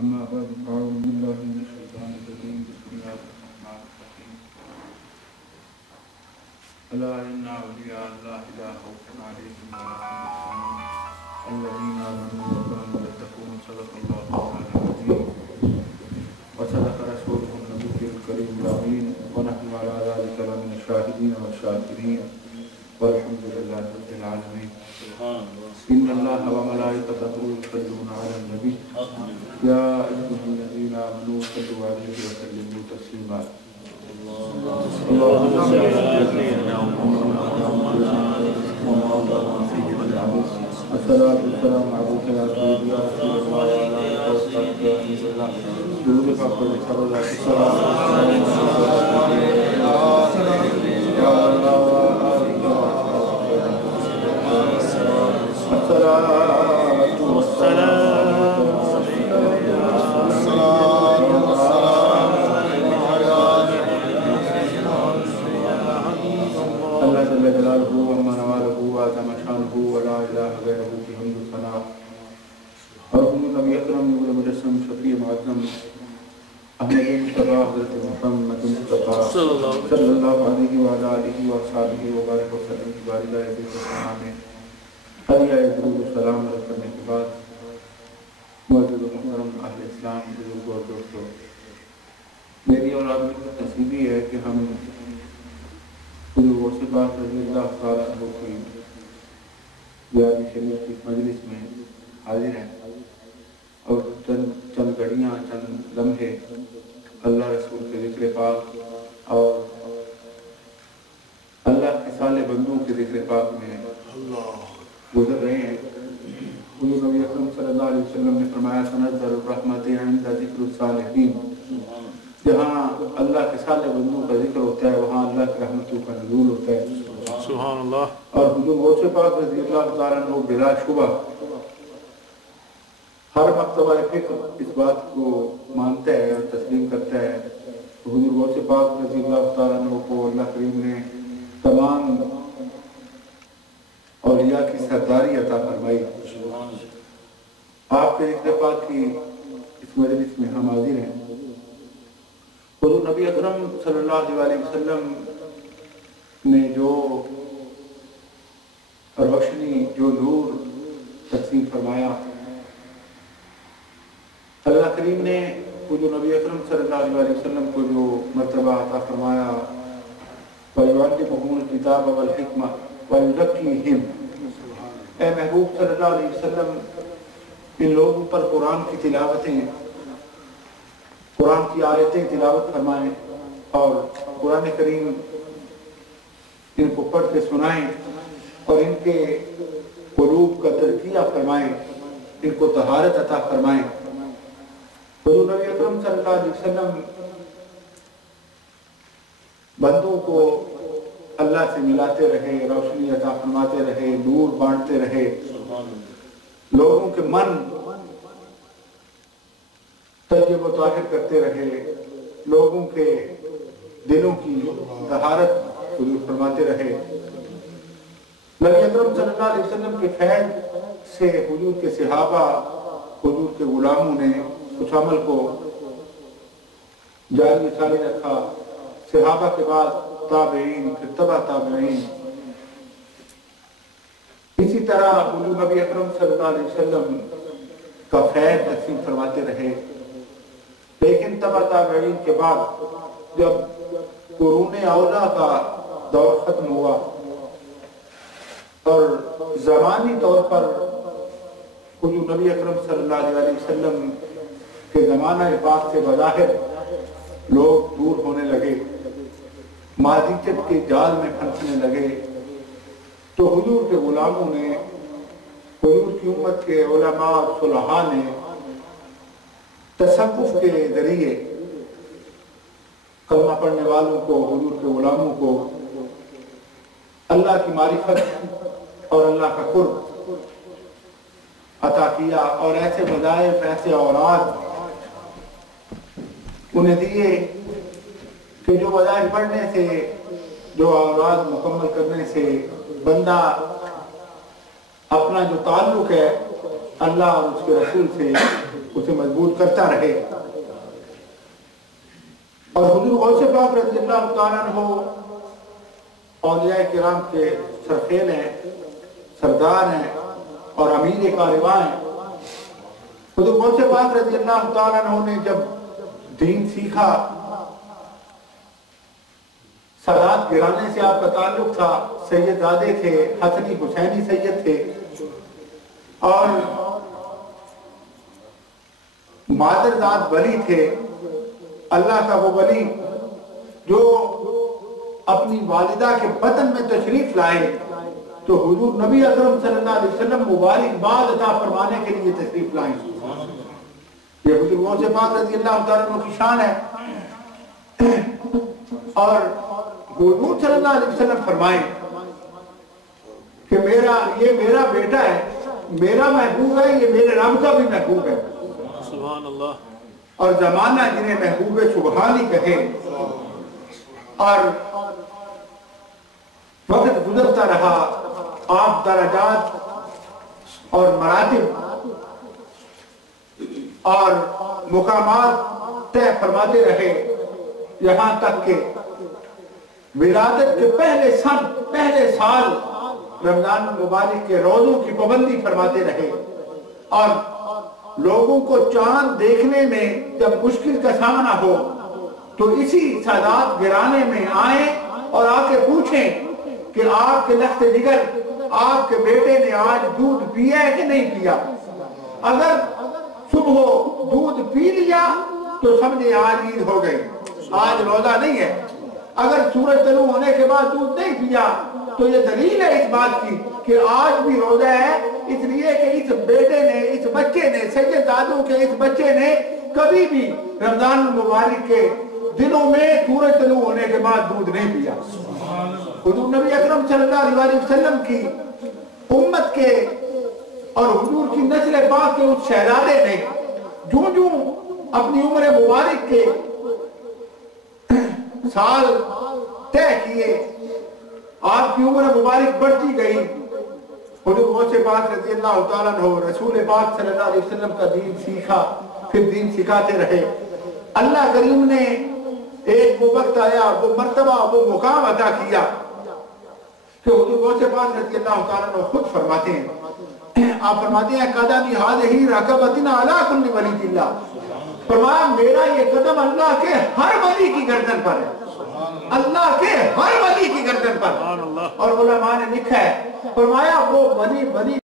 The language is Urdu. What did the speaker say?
أما بعد فأعوذ بالله من الشيطان الرجيم بسم الله الرحمن الرحيم ألا إن أولياء الله لا خوف عليهم ولا هم يحزنون الذين آمنوا وكانوا يتقون صدق الله العظيم وصدق رسوله النبي الكريم الأمين ونحن على ذلك لمن الشاهدين والشاكرين والحمد لله رب العالمين. إن الله وملائكته يصلون على النبي يا أيها الذين آمنوا صلوا عليه وسلموا تسليما. اللهم صل على سيدنا محمد الصلاة والسلام عليك يا سيدي يا رسول الله وعلى آلك وصحبه وسلم. درود پاک پڑھیں سب اللہ جل جلالہ وعظم نوالہ وعظم شانہ ولا الہ غیرہ کی حمد و ثنا اور حضور نبی اکرم نور مجسم شفیع معظم احمد مصطفیٰ حضرت محمد مصطفیٰ صلی اللہ علیہ وعلیٰ آلہ وصحبہ وبارک وسلم کی بارگاہ عزت و ثنا میں حدیہ درود و سلام عرض کرنے کے بعد معزز و محترم اہل اسلام بزرگوں اور دوستوں، میری اور آپ کی نصیب ہی ہے کہ ہم حضور غوث پاک رضی اللہ تعالیٰ عنہ کی بیان شریف کی مجلس میں حاضر ہیں اور چند گھڑیاں چند لمحے اللہ رسول کے ذکر پاک اور اللہ کے صالح بندوں کے ذکر پاک میں گزر رہے ہیں۔ حضور نبی اکرم صلی اللہ علیہ وسلم نے فرمایا تنزل الرحمت عند ذکر الصالحین، جہاں اللہ کے صالح بندوں کا ذکر ہوتا ہے وہاں اللہ کی رحمتوں کا نزول ہوتا ہے۔ سبحان اللہ۔ اور حضور غوث پاک رضی اللہ تعالیٰ عنہ بلا شبہ ہر مکتبہ فکر اس بات کو مانتا ہے اور تسلیم کرتا ہے۔ حضور غوث پاک رضی اللہ تعالیٰ عنہ کو اللہ کریم نے تمام اولیاء کی سرداری عطا فرمائی۔ آپ کے ذکر پاک کی اس مجلس میں ہم حاضر ہیں۔ حضور نبی اکرم صلی اللہ علیہ وسلم نے جو روشنی جو نور تقسیم فرمایا، اللہ کریم نے حضور نبی اکرم صلی اللہ علیہ وسلم کو جو مرتبہ عطا فرمایا وَيُعَلِّمُهُمُ الْكِتَابَ وَالْحِكْمَةَ وَيُزَكِّيهِمْ، اے محبوب صلی اللہ علیہ وسلم ان لوگوں پر قرآن کی تلاوتیں، قرآن کی آیتیں تلاوت فرمائیں اور قرآن کریم ان کو پڑھ کے سنائیں اور ان کے قلوب کا تزکیہ فرمائیں، ان کو طہارت عطا فرمائیں۔ حضور نبی اکرم صلی اللہ علیہ وسلم بندوں کو اللہ سے ملاتے رہے، روشنی عطا فرماتے رہے، نور بانٹتے رہے، لوگوں کے من طیب و طاہر کرتے رہے، لوگوں کے دلوں کی طہارت حضور فرماتے رہے۔ نبی اکرم صلی اللہ علیہ وسلم کے فیض سے حضور کے صحابہ، حضور کے غلاموں نے اس عمل کو جاری رکھا۔ صحابہ کے بعد تابعین، پھر تبع تابعین، اسی طرح حضور نبی اکرم صلی اللہ علیہ وسلم کا فیض تقسیم فرماتے رہے۔ لیکن تبع تابعین کے بعد جب قرون اولا کا دور ختم ہوا اور زمانی طور پر حضور نبی اکرم صلی اللہ علیہ وسلم کے زمانہ پاک سے بظاہر لوگ دور ہونے لگے، مادیت کے جال میں پھنسنے لگے، تو حضور کے غلاموں نے، حضور کی امت کے علماء اور صلحاء نے تصوف کے ذریعے کلمہ پڑھنے والوں کو، حضور کے غلاموں کو اللہ کی معرفت اور اللہ کا قرب عطا کیا اور ایسے وظائف، ایسے اوراد انہیں دیے کہ جو وظائف پڑھنے سے، جو اوراد مکمل کرنے سے بندہ اپنا جو تعلق ہے اللہ اور اس کے رسول سے اسے مضبوط کرتا رہے۔ اور حضور غوث پاک رضی اللہ تعالیٰ عنہ اولیاء کرام کے سرخیل ہیں، سردار ہیں اور امیر کارواں ہیں۔ حضور غوث پاک رضی اللہ تعالیٰ عنہ نے جب دین سیکھا، سادات گرانے سے آپ کا تعلق تھا، سید زادے تھے، حسنی حسینی سید تھے، اور مادر ذات ولی تھے، اللہ کا وہ ولی جو اپنی والدہ کے بطن میں تشریف لائے تو حضور نبی اکرم صلی اللہ علیہ وسلم مبارکباد عطا فرمانے کے لیے تشریف لائیں۔ یہ حضور غوث پاک رضی اللہ تعالیٰ عنہ کی شان ہے۔ اور حضور صلی اللہ علیہ وسلم فرمائیں کہ یہ میرا بیٹا ہے، میرا محبوب ہے، یہ میرے رب کا بھی محبوب ہے۔ سبحان اللہ۔ اور زمانہ جنہیں محبوب سبحانی کہے، اور وقت گزرتا رہا، آپ درجات اور مراتب اور مقامات طے فرماتے رہے، یہاں تک کہ ولادت کے پہلے سال رمضان المبارک کے روزوں کی پابندی فرماتے رہے، اور لوگوں کو چاند دیکھنے میں جب مشکل کا سامنا ہو تو اسی سادات گرانے میں آئیں اور آ کے پوچھیں کہ آپ کے لخت جگر آپ کے بیٹے نے آج دودھ پیا ہے کہ نہیں پیا۔ اگر صبح دودھ پی لیا تو سمجھے آج عید ہو گئی، آج روزہ نہیں ہے۔ اگر سورج طلوع ہونے کے بعد دودھ نہیں پیا تو یہ دلیل ہے اس بات کی کہ آج بھی روزہ ہے، اس لیے کہ اس بیٹے نے، اس بچے نے، سید دادو کے اس بچے نے کبھی بھی رمضان المبارک کے دنوں میں سورج طلوع ہونے کے بعد دودھ نہیں پیا۔ حضور نبی اکرم صلی اللہ علیہ وسلم کی امت کے اور حضور کی نسل پاک کے اس شہزادے نے جو اپنی عمر مبارک کے سال طے کیے، آپ کی عمر مبارک بڑھتی گئی، حضور غوث پاک رضی اللہ تعالیٰ عنہ رسول پاک صلی اللہ علیہ وسلم کا دین سیکھا، پھر دین سکھاتے رہے۔ اللہ کریم نے ایک وہ وقت آیا، وہ مرتبہ، وہ مقام عطا کیا کہ حضور غوث پاک رضی اللہ تعالیٰ عنہ خود فرماتے ہیں، آپ فرماتے ہیں قدمی ہذہ رکبۃ علی کل ولی اللہ، فرمایا میرا یہ قدم اللہ کے ہر ولی کی گردن پر ہے، اللہ کے ہر ولی کی گردن پر۔ اور علماء نے لکھا ہے، فرمایا وہ ولی